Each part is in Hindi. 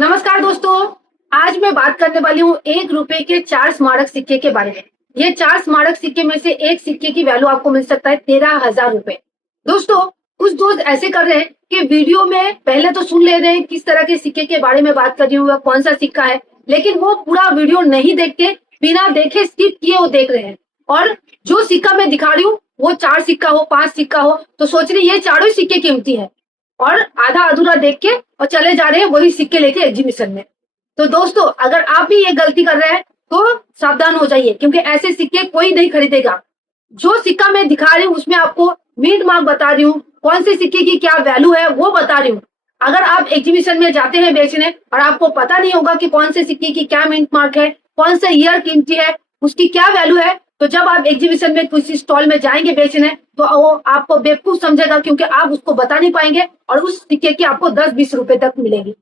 नमस्कार दोस्तों। आज मैं बात करने वाली हूँ 1 रुपए के 4 स्मारक सिक्के के बारे में। ये 4 स्मारक सिक्के में से एक सिक्के की वैल्यू आपको मिल सकता है 13,000 रुपए। दोस्तों, कुछ दोस्त ऐसे कर रहे हैं कि वीडियो में पहले तो सुन ले रहे हैं किस तरह के सिक्के के बारे में बात कर रही हूँ या कौन सा सिक्का है, लेकिन वो पूरा वीडियो नहीं देख के बिना देखे स्किप किए वो देख रहे हैं। और जो सिक्का मैं दिखा रही हूँ वो 4 सिक्का हो 5 सिक्का हो तो सोच रही ये चारों ही सिक्के कीमती है, और आधा अधूरा देख के और चले जा रहे हैं वही सिक्के लेके एग्जीबिशन में। तो दोस्तों, अगर आप भी ये गलती कर रहे हैं तो सावधान हो जाइए, क्योंकि ऐसे सिक्के कोई नहीं खरीदेगा। जो सिक्का मैं दिखा रही हूँ उसमें आपको मिंट मार्क बता रही हूँ, कौन से सिक्के की क्या वैल्यू है वो बता रही हूँ। अगर आप एग्जीबिशन में जाते हैं बेचने और आपको पता नहीं होगा कि कौन से सिक्के की क्या मिंट मार्क है, कौन सा ईयर कीमती है, उसकी क्या वैल्यू है, तो जब आप एग्जीबिशन में किसी स्टॉल में जाएंगे बेचने तो वो आपको बेवकूफ समझेगा, क्योंकि आप उसको बता नहीं पाएंगे और उस सिक्के की आपको 10-20 रुपए तक मिलेगी।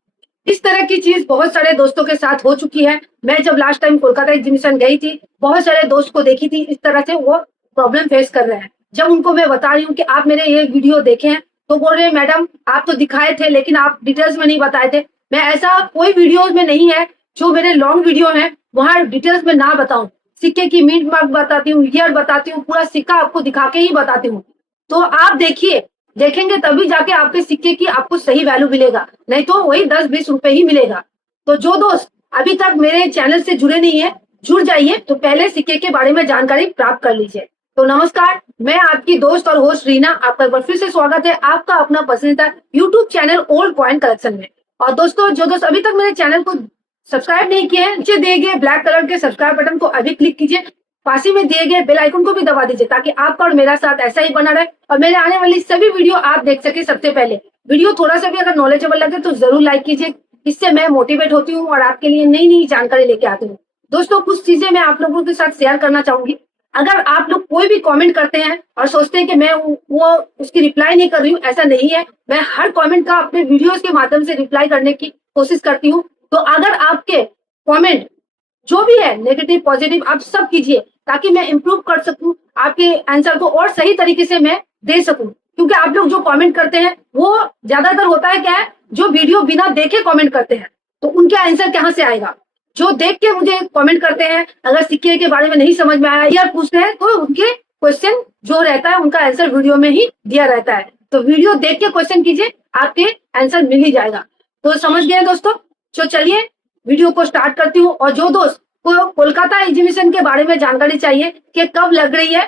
इस तरह की चीज बहुत सारे दोस्तों के साथ हो चुकी है। मैं जब लास्ट टाइम कोलकाता एग्जीबिशन गई थी, बहुत सारे दोस्त को देखी थी इस तरह से वो प्रॉब्लम फेस कर रहे हैं। जब उनको मैं बता रही हूँ कि आप मेरे ये वीडियो देखे हैं तो बोल रहे हैं मैडम आप तो दिखाए थे लेकिन आप डिटेल्स में नहीं बताए थे। मैं ऐसा कोई वीडियोज में नहीं है जो मेरे लॉन्ग वीडियो है वहां डिटेल्स में ना बताऊं। सिक्के की मिंट मार्क बताती हूँ, ईयर बताती हूँ, पूरा सिक्का आपको दिखा के ही बताती हूँ। तो आप देखिए, देखेंगे तभी जाके आपके सिक्के की आपको सही वैल्यू मिलेगा, नहीं तो वही 10-20 रुपए ही मिलेगा। तो जो दोस्त अभी तक मेरे चैनल से जुड़े नहीं है, जुड़ जाइए, तो पहले सिक्के के बारे में जानकारी प्राप्त कर लीजिए। तो नमस्कार, मैं आपकी दोस्त और होस्ट रीना, आपका एक बार फिर से स्वागत है आपका अपना पसंदीदा YouTube channel old coin collection में। और दोस्तों, जो दोस्त अभी तक मेरे चैनल को सब्सक्राइब नहीं किए हैं, नीचे दिए गए ब्लैक कलर के सब्सक्राइब बटन को अभी क्लिक कीजिए, पास ही में दिए गए बेल आइकन को भी दबा दीजिए, ताकि आपका और मेरा साथ ऐसा ही बना रहे और मेरे आने वाली सभी वीडियो आप देख सके सबसे पहले। वीडियो थोड़ा सा भी अगर नॉलेजेबल लगे तो जरूर लाइक कीजिए, इससे मैं मोटिवेट होती हूँ और आपके लिए नई नई जानकारी लेके आती हूँ। दोस्तों, कुछ चीजें मैं आप लोगों के साथ शेयर करना चाहूंगी। अगर आप लोग कोई भी कमेंट करते हैं और सोचते हैं कि मैं वो उसकी रिप्लाई नहीं कर रही हूँ, ऐसा नहीं है। मैं हर कमेंट का अपने वीडियोस के माध्यम से रिप्लाई करने की कोशिश करती हूँ। तो अगर आपके कमेंट जो भी है नेगेटिव पॉजिटिव आप सब कीजिए, ताकि मैं इंप्रूव कर सकूं, आपके आंसर को और सही तरीके से मैं दे सकूं। क्योंकि आप लोग जो कमेंट करते हैं वो ज्यादातर होता है क्या है, जो वीडियो बिना देखे कमेंट करते हैं, तो उनके आंसर कहाँ से आएगा। जो देख के मुझे कमेंट करते हैं, अगर सिक्के के बारे में नहीं समझ में आया या पूछते हैं तो उनके क्वेश्चन जो रहता है उनका आंसर वीडियो में ही दिया रहता है। तो वीडियो देख के क्वेश्चन कीजिए, आपके आंसर मिल ही जाएगा। तो समझ गए दोस्तों। तो चलिए वीडियो को स्टार्ट करती हूँ। और जो दोस्त को कोलकाता एग्जीबिशन के बारे में जानकारी चाहिए कि कब लग रही है,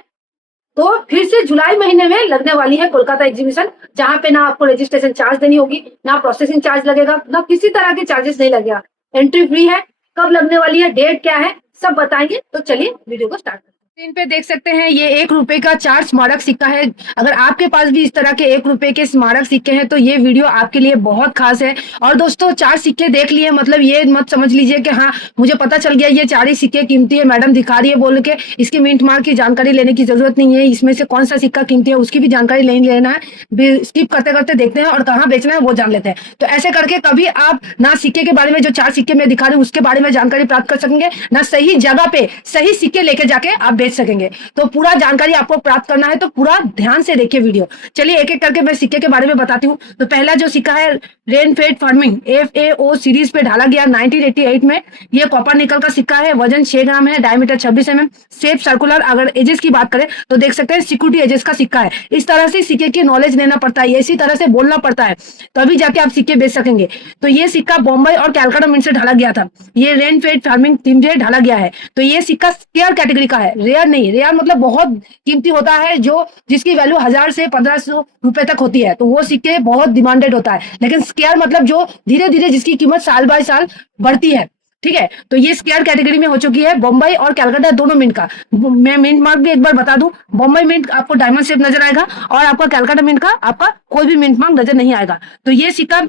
तो फिर से जुलाई महीने में लगने वाली है कोलकाता एग्जीबिशन, जहां पे ना आपको रजिस्ट्रेशन चार्ज देनी होगी, ना प्रोसेसिंग चार्ज लगेगा, ना किसी तरह के चार्जेस नहीं लगेगा, एंट्री फ्री है। कब लगने वाली है, डेट क्या है, सब बताएंगे। तो चलिए वीडियो को स्टार्ट करते हैं। स्क्रीन पे देख सकते हैं ये 1 रुपए का 4 स्मारक सिक्का है। अगर आपके पास भी इस तरह के 1 रुपए के स्मारक सिक्के हैं तो ये वीडियो आपके लिए बहुत खास है। और दोस्तों, 4 सिक्के देख लिए मतलब ये मत समझ लीजिए कि हाँ मुझे पता चल गया ये 4 ही सिक्के कीमती है, मैडम दिखा रही है बोल के इसकी मिंट मार्क की जानकारी लेने की जरूरत नहीं है। इसमें से कौन सा सिक्का कीमती है उसकी भी जानकारी नहीं लेना है, स्किप करते करते देखते हैं और कहाँ बेचना है वो जान लेते हैं। तो ऐसे करके कभी आप ना सिक्के के बारे में जो 4 सिक्के मैं दिखा रही हूँ उसके बारे में जानकारी प्राप्त कर सकेंगे, ना सही जगह पे सही सिक्के लेके जाके आप बेच सकेंगे। तो पूरा जानकारी आपको प्राप्त करना है तो पूरा ध्यान से देखिए वीडियो। चलिए एक एक करके मैं सिक्के के बारे में बताती हूँ। तो पहला जो सिक्का है रेनफेड फार्मिंग FAO सीरीज पे ढाला गया 1988 में। ये कॉपर निकल का सिक्का है, वजन 6 ग्राम है, डायमीटर 26 mm, शेप सर्कुलर। अगर एजेस की बात करें तो देख सकते हैं सिक्योरिटी एजेस का सिक्का है। इस तरह से सिक्के की नॉलेज लेना पड़ता है, इसी तरह से बोलना पड़ता है, तभी जाके आप सिक्के बेच सकेंगे। तो ये सिक्का बॉम्बे और कैलकाटा मिंट से ढाला गया था। ये रेनफेड फार्मिंग थीम से ढाला गया है। तो ये सिक्का स्केयर कैटेगरी का है, रेयर नहीं। रेयर मतलब बहुत कीमती होता है, जो जिसकी वैल्यू 1000 से 1500 रुपए तक होती है, तो वो सिक्के बहुत डिमांडेड होता है। लेकिन स्केयर मतलब जो धीरे धीरे जिसकी कीमत साल बाय साल बढ़ती है, ठीक है। तो ये स्केयर कैटेगरी में हो चुकी है बॉम्बे और कैलकाटा दोनों मिंट का। मैं मिंट मार्क भी एक बार बता दूं, बॉम्बे मिंट आपको डायमंड शेप नजर आएगा और आपका कैलकाटा मिंट का आपका कोई भी मिंट मार्क नजर नहीं आएगा। तो ये सिक्का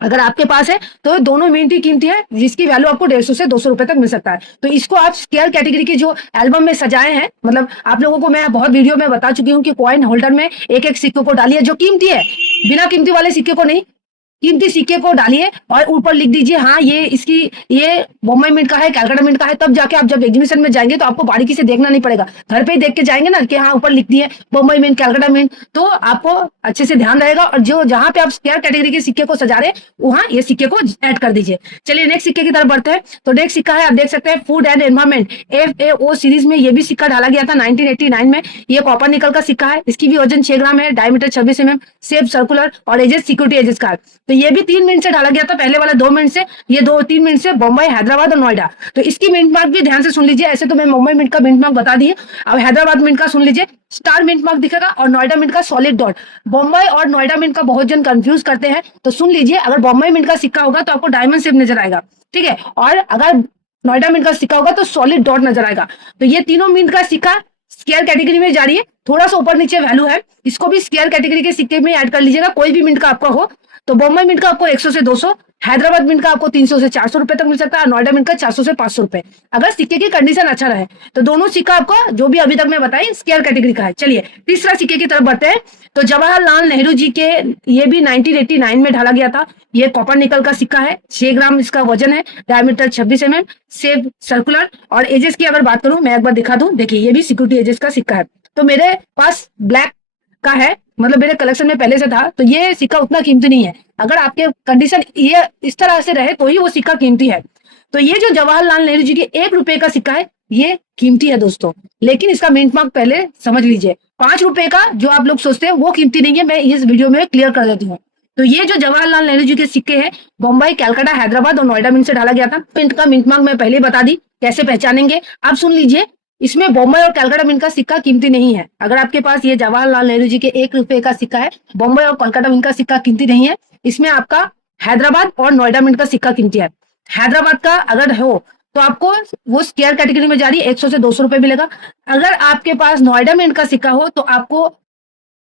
अगर आपके पास है तो दोनों मिंट ही कीमती है, जिसकी वैल्यू आपको 150 से 200 रुपए तक मिल सकता है। तो इसको आप स्केयर कैटेगरी की जो एल्बम में सजाए हैं, मतलब आप लोगों को मैं बहुत वीडियो में बता चुकी हूँ कि कॉइन होल्डर में एक एक सिक्के को डालिए जो कीमती है, बिना कीमती वाले सिक्के को नहीं। कीमती सिक्के को डालिए और ऊपर लिख दीजिए हाँ ये बॉम्बे मिंट का है, कलकत्ता मिंट का है। तब जाके आप जब एग्जीबिशन में जाएंगे तो आपको बारीकी से देखना नहीं पड़ेगा, घर पे ही देख के जाएंगे ना कि हाँ ऊपर लिख दिए बॉम्बे मिंट, कलकत्ता मिंट, तो आपको अच्छे से ध्यान रहेगा। और जो जहां पे आप स्क्वायर कैटेगरी के सिक्के को सजा रहे वहां ये सिक्के को ऐड कर दीजिए। चलिए नेक्स्ट सिक्के की तरफ बढ़ते हैं। तो नेक्स्ट सिक्का है, आप देख सकते हैं food and environment FAO series में ये भी सिक्का डाला गया था 1989 में। ये कॉपर निकल का सिक्का है, इसकी भी वजन 6 ग्राम है, डायमीटर 26 mm, शेप सर्कुलर और एजेस सिक्योरिटी एजेस का है। तो ये भी 3 मिनट से डाला गया था, पहले वाला 2 मिनट से, ये 2-3 मिनट से बम्बई, हैदराबाद और नोएडा। तो इसकी मिंट मार्क भी ध्यान से सुन लीजिए। ऐसे तो मैं मुंबई मिंट का मिंट मार्क बता दिए, अब हैदराबाद मिंट का सुन लीजिए, स्टार मिंट मार्क दिखेगा और नोएडा मिंट का सॉलिड डॉट। बॉम्बे और नोएडा मिंट का बहुत जन कंफ्यूज करते हैं, तो सुन लीजिए, अगर बॉम्बे मिंट का सिक्का होगा तो आपको डायमंड शेप नजर आएगा, ठीक है, और अगर नोएडा मिंट का सिक्का होगा तो सॉलिड डॉट नजर आएगा। तो ये तीनों मिंट का सिक्का स्क्वायर कैटेगरी में जा रही है, थोड़ा सा ऊपर नीचे वैल्यू है, इसको भी स्क्वायर कैटेगरी के सिक्के में ऐड कर लीजिएगा, कोई भी मिंट का आपका हो। तो बॉम्बे मिंट का आपको 100 से 200, हैदराबाद मिंट का आपको 300 से 400 रुपए तक मिल सकता है, नोएडा मिंट का 400 से 500 रुपए, अगर सिक्के की कंडीशन अच्छा रहे। तो दोनों सिक्का आपको जो भी अभी तक मैं बताई स्क्वायर कैटेगरी का है। चलिए तीसरा सिक्के की तरफ बढ़ते हैं। तो जवाहरलाल नेहरू जी के ये भी 1989 में ढाला गया था, ये कॉपर निकल का सिक्का है, 6 ग्राम इसका वजन है, डायमीटर 26 mm, शेप सर्कुलर और एजेस की अगर बात करूं मैं एक बार दिखा दूं, देखिए ये भी सिक्योरिटी एजेस का सिक्का है। तो मेरे पास ब्लैक का है, मतलब मेरे कलेक्शन में पहले से था, तो ये सिक्का उतना कीमती नहीं है, अगर आपके कंडीशन ये इस तरह से रहे तो ही वो सिक्का कीमती है। तो ये जो जवाहरलाल नेहरू जी के 1 रुपए का सिक्का है ये कीमती है दोस्तों, लेकिन इसका मिंट मार्क पहले समझ लीजिए। 5 रुपए का जो आप लोग सोचते हैं वो कीमती नहीं है, मैं इस वीडियो में क्लियर कर देती हूँ। तो ये जो जवाहरलाल नेहरू जी के सिक्के हैं बम्बई, कलकत्ता, हैदराबाद और नोएडा मिंट से डाला गया था। मिंट का मिंट मार्क मैं पहले बता दी, कैसे पहचानेंगे आप सुन लीजिए। इसमें बॉम्बे और कलकत्ता मिंट का सिक्का कीमती नहीं है, अगर आपके पास ये जवाहरलाल नेहरू जी के 1 रुपए का सिक्का है, बॉम्बे और कोलकाता मिंट का सिक्का कीमती नहीं है, इसमें आपका हैदराबाद और नोएडा मिंट का सिक्का कीमती है। हैदराबाद का अगर हो तो आपको वो स्क्वायर कैटेगरी में जा रही है, 100 से 200 रुपए मिलेगा। अगर आपके पास नोएडा मिंट का सिक्का हो तो आपको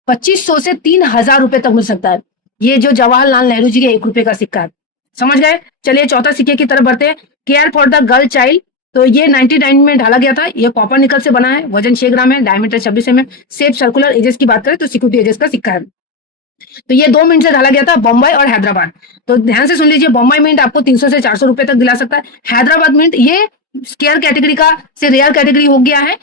2500 से 3000 रुपए तक मिल सकता है, ये जो जवाहरलाल नेहरू जी के 1 रुपए का सिक्का है। समझ गए? चलिए चौथा सिक्के की तरफ बढ़ते हैं। Care for the girl child, तो ये 99 में ढाला गया था, ये कॉपर निकल से बना है, वजन 6 ग्राम है, diameter 26 mm, shape circular, edges की बात करें तो सिक्योरिटी एजेस का सिक्का है। तो ये 2 मिनट से ढाला गया था बम्बई और हैदराबाद। तो ध्यान से सुन लीजिए, बम्बई मिंट आपको 300 से 400 रुपए तक दिला सकता है, हैदराबाद मिंट ये स्क्वायर कैटेगरी का से रेयर कैटेगरी हो गया है,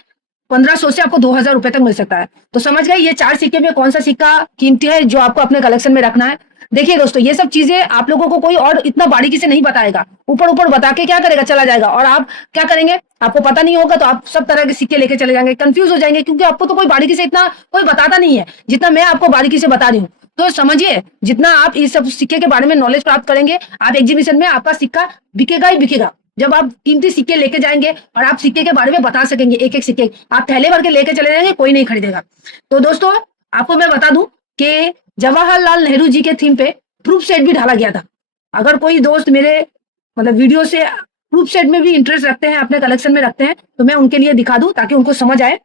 1500 से आपको 2000 रुपए तक मिल सकता है। तो समझ गए ये 4 सिक्के में कौन सा सिक्का कीमती है जो आपको अपने कलेक्शन में रखना है। देखिए दोस्तों, ये सब चीजें आप लोगों को कोई और इतना बारीकी से नहीं बताएगा, ऊपर ऊपर बता के क्या करेगा, चला जाएगा, और आप क्या करेंगे, आपको पता नहीं होगा तो आप सब तरह के सिक्के लेके चले जाएंगे, कंफ्यूज हो जाएंगे, क्योंकि आपको तो कोई बारीकी से इतना कोई बताता नहीं है जितना मैं आपको बारीकी से बता रही हूँ। तो समझिए, जितना आप इस सब सिक्के के बारे में नॉलेज प्राप्त करेंगे, आप एग्जीबिशन में आपका सिक्का बिकेगा ही बिकेगा। जब आप कीमती सिक्के लेके जाएंगे और आप सिक्के के बारे में बता सकेंगे, एक एक सिक्के आप थैले भर के लेके चले जाएंगे, कोई नहीं खरीदेगा। तो दोस्तों आपको मैं बता दूं कि जवाहरलाल नेहरू जी के थीम पे प्रूफ सेट भी ढाला गया था। अगर कोई दोस्त मेरे मतलब वीडियो से प्रूफ सेट में भी इंटरेस्ट रखते हैं, अपने कलेक्शन में रखते हैं, तो मैं उनके लिए दिखा दूं ताकि उनको समझ आए।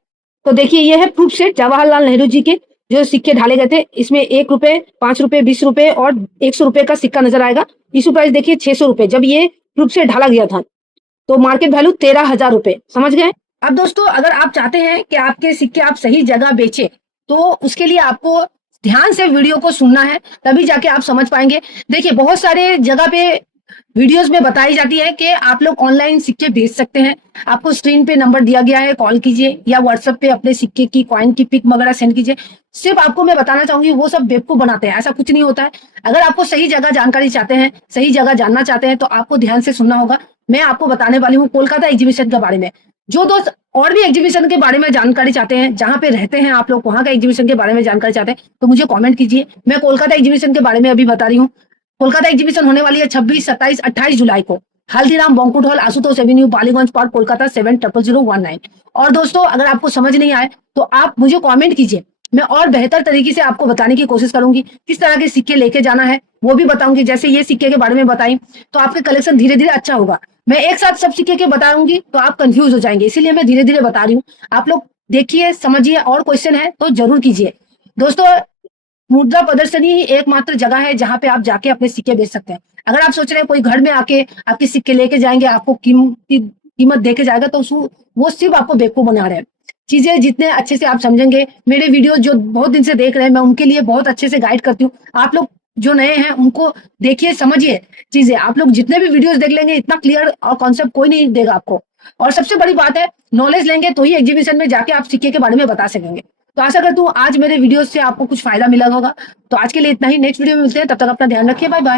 तो देखिए ये है प्रूफ सेट जवाहरलाल नेहरू जी के जो सिक्के ढाले गए थे, इसमें 1 रुपए, 5 रुपए, 20 रुपए और 100 रुपए का सिक्का नजर आएगा। इशू प्राइस देखिए 600 रुपए, जब ये प्रूफ सेट ढाला गया था तो मार्केट वैल्यू 13,000 रुपए। समझ गए? अब दोस्तों अगर आप चाहते हैं कि आपके सिक्के आप सही जगह बेचे, तो उसके लिए आपको ध्यान से वीडियो को सुनना है, तभी जाके आप समझ पाएंगे। देखिए बहुत सारे जगह पे वीडियोस में बताई जाती है कि आप लोग ऑनलाइन सिक्के बेच सकते हैं, आपको स्क्रीन पे नंबर दिया गया है, कॉल कीजिए या व्हाट्सएप पे अपने सिक्के की कॉइन की पिक वगैरह सेंड कीजिए। सिर्फ आपको मैं बताना चाहूंगी वो सब बेवकूफ बनाते हैं, ऐसा कुछ नहीं होता है। अगर आपको सही जगह जानकारी चाहते हैं, सही जगह जानना चाहते हैं, तो आपको ध्यान से सुनना होगा। मैं आपको बताने वाली हूँ कोलकाता एग्जीबिशन के बारे में। जो दोस्त और भी एग्जीबिशन के बारे में जानकारी चाहते हैं, जहां पे रहते हैं आप लोग, वहां का एग्जीबिशन के बारे में जानकारी चाहते हैं, तो मुझे कमेंट कीजिए। मैं कोलकाता एग्जीबिशन के बारे में अभी बता रही हूँ। कोलकाता एग्जीबिशन होने वाली है 26, 27, 28 जुलाई को, Haldiram banquet hall, Ashutosh Avenue, Ballygunge park, Kolkata 700019। और दोस्तों अगर आपको समझ नहीं आए तो आप मुझे कमेंट कीजिए, मैं और बेहतर तरीके से आपको बताने की कोशिश करूंगी। किस तरह के सिक्के लेके जाना है वो भी बताऊंगी, जैसे ये सिक्के के बारे में बताई, तो आपके कलेक्शन धीरे धीरे अच्छा होगा। मैं एक साथ सब सिक्के के बताऊंगी तो आप कंफ्यूज हो जाएंगे, इसीलिए मैं धीरे धीरे बता रही हूँ। आप लोग देखिए, समझिए, और क्वेश्चन है तो जरूर कीजिए। दोस्तों मुद्रा प्रदर्शनी ही एकमात्र जगह है जहां पे आप जाके अपने सिक्के बेच सकते हैं। अगर आप सोच रहे हैं कोई घर में आके आपके सिक्के लेके जाएंगे, आपको कीमत देके जाएगा, तो वो सिर्फ आपको बेवकूफ बना रहे हैं। चीजें जितने अच्छे से आप समझेंगे, मेरे वीडियो जो बहुत दिन से देख रहे हैं, मैं उनके लिए बहुत अच्छे से गाइड करती हूँ। आप लोग जो नए हैं उनको देखिए, समझिए चीजें। आप लोग जितने भी वीडियोस देख लेंगे, इतना क्लियर और कॉन्सेप्ट कोई नहीं देगा आपको। और सबसे बड़ी बात है, नॉलेज लेंगे तो ही एग्जीबिशन में जाके आप सिक्के के बारे में बता सकेंगे। तो आशा करता हूँ आज मेरे वीडियो से आपको कुछ फायदा मिला होगा। तो आज के लिए इतना ही, नेक्स्ट वीडियो में मिलते हैं, तब तक अपना ध्यान रखिए, बाय बाय।